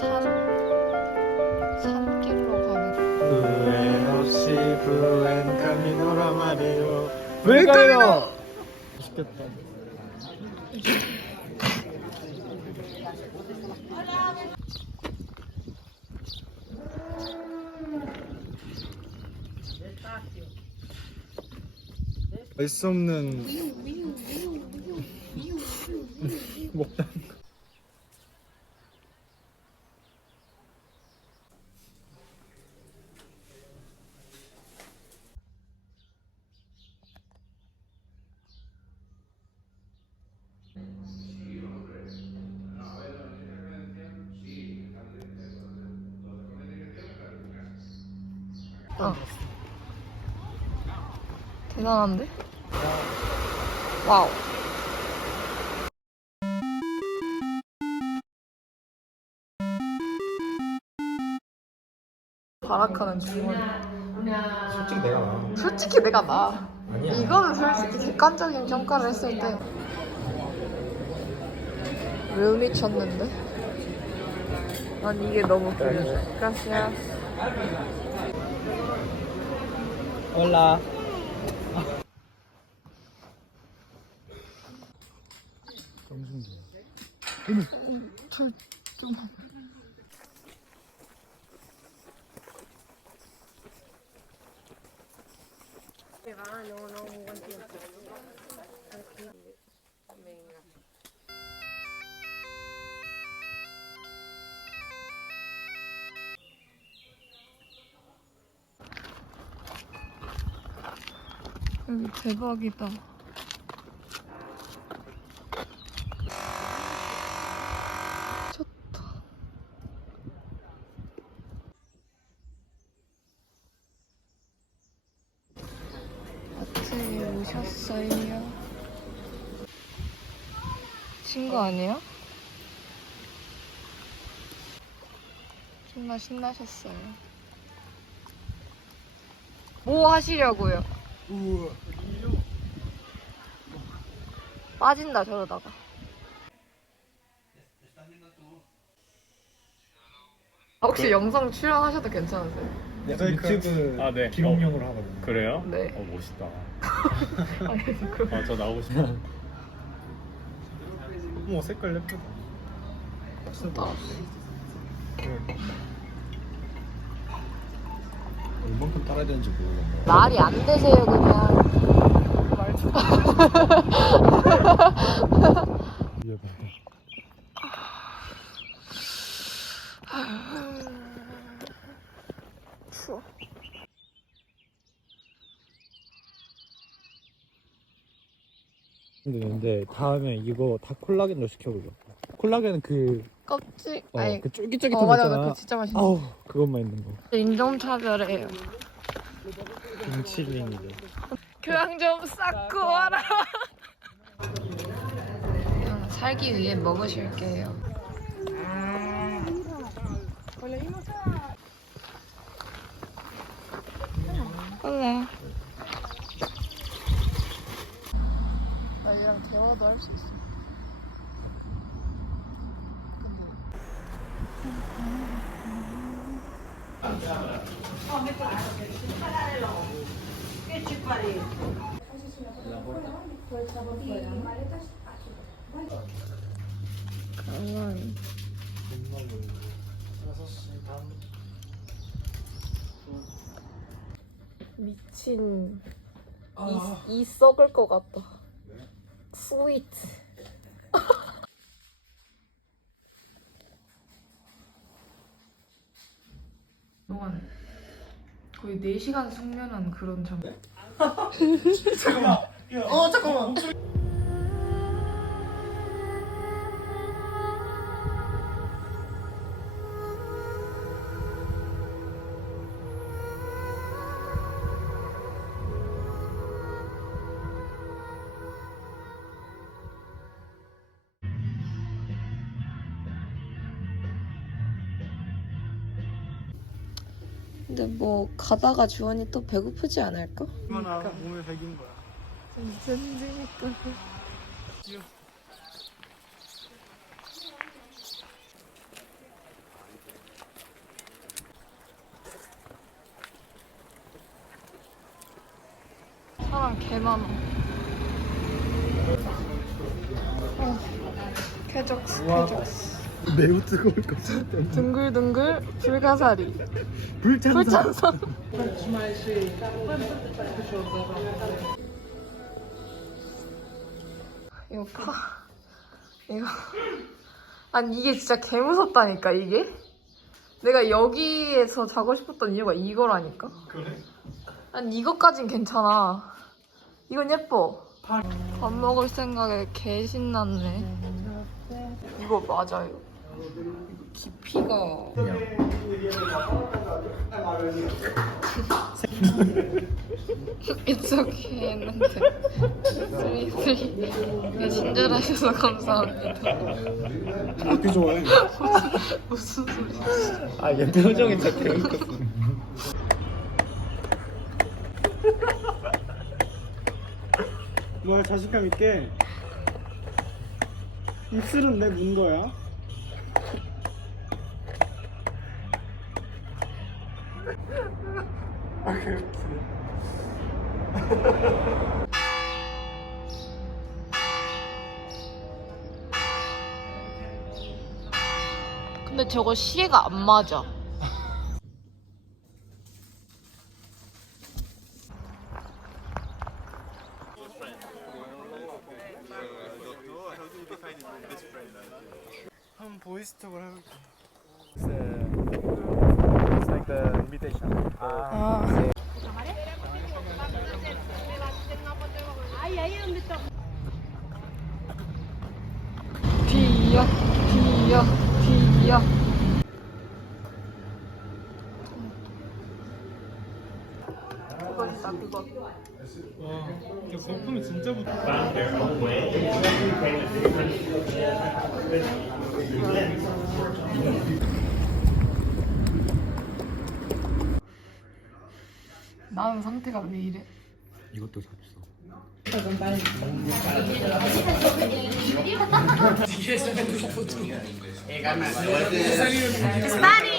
산 산길로 가는 부엔 카미노라 마리오 왜까요? 맛있겠다 알 수 없는 어. 대단한데? 와우. 바라카는 주머니. 솔직히 내가 나 솔직히 내가 나. 아니야 이거는 솔직히 객관적인 평가를 했을 때. 왜 미쳤는데? 난 이게 너무 귀여워. 가시야. 올라. 정순기 저, 좀. 대박이다. 좋다. 마트에 오셨어요. 친구 아니야? 정말 신나셨어요. 뭐 하시려고요? 우와 빠진다 저러다가. 아, 혹시 영상 출연하셔도 괜찮으세요? 유튜브 아, 네. 기록용으로 하거든요 그래요? 네. 어 멋있다. 아니 그 아, 저 나오고 싶어. 어머 색깔 예쁘다 아, 얼만큼 따라야 되는지 모르겠네 말이 안 되세요 그냥. 말좀 위에 봐 추워. 근데 근데 다음에 이거 다 콜라겐으로 시켜보자. 콜라겐은 그, 껍질 어, 아니 그 쫄깃쫄깃한 어 거 맞아 있잖아. 맞아 그거 진짜 맛있어. 아우 그것만 있는 거. 인종차별해요. 김칠링이래. 교양 좀 쌓고 와라. 살기 위해 먹으실게요. 원래 나 얘랑 대화도 할 수 있어. 미친 이, 이 썩을 것 같다. 스위트. 동안 거의 4시간 숙면한 그런 잠. 어 잠깐만 근데 뭐 가다가 주원이 또 배고프지 않을까? 얼마나 몸에 배긴 거야. 진짜 힘드니까. 사람 개 많아. 어, 개적스, 개적스. 매우 뜨거울 것 같아. 둥글둥글 불가사리. 불찬사. 불찬선. 이거 파. 이거. 아니, 이게 진짜 개 무섭다니까, 이게? 내가 여기에서 자고 싶었던 이유가 이거라니까? 그래? 아니, 이것까진 괜찮아. 이건 예뻐. 밥 먹을 생각에 개 신났네. 이거 맞아요. 깊이가. It's okay 했는데. 쓰리 쓰리. 네, 친절하셔서 감사합니다. 그렇게 좋아해. 무슨 소리? 아얘 표정이 진짜 개웃겼어 뭘 자신감 있게. 입술은 내 문 거야. 근데 저거 시계가 안 맞아. 한번 보이스톡을 해볼게. It's like the invitation 아. 뒤야, 뒤야, 뒤야. 그것이다, 그것. 와, 저 거품이 진짜 붙어. 나는 상태가 왜 이래? 이것도 샀어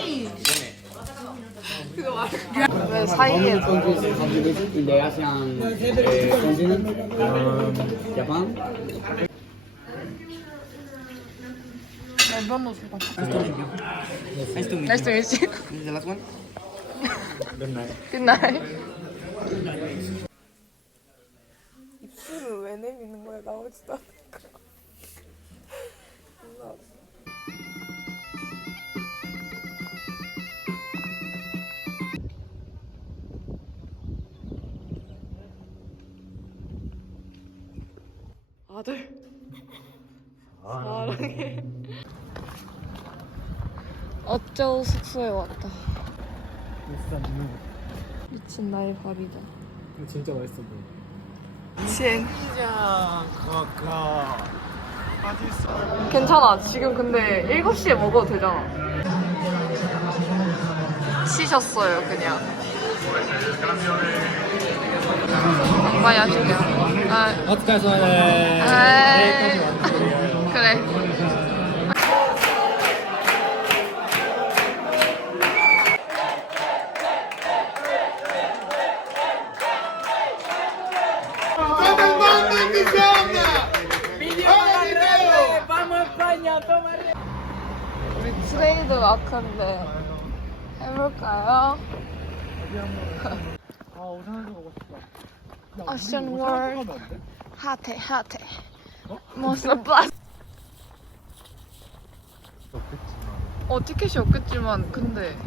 왜 사이에 in the ASEAN uh, continent, Japan. 멤버 노트가 Nice to meet Nice to meet you. This is the last one. Good night. 입술을 왜 내미는 거야? 나오지도 않을 아들 사랑해. 어쩌고 숙소에 왔다. 미친 나의 밥이다. 진짜 맛있어 보여 진. 카카. 어딨어? 괜찮아. 지금 근데 7시에 먹어도 되잖아. 쉬셨어요, 그냥. 많이 하시네요. 아, 어떡하세요 에이. 그래. 트레이드 마크인데 해볼까요? 아, 오산에서 싶 다. 오션 월 핫해 핫해 무슨 플라스 어 티켓이 없겠지만 근데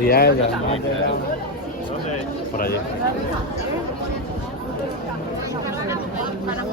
Ya es la Por allí. Para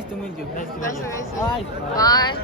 Nice to meet you. Nice to meet Nice you. to meet you. Bye.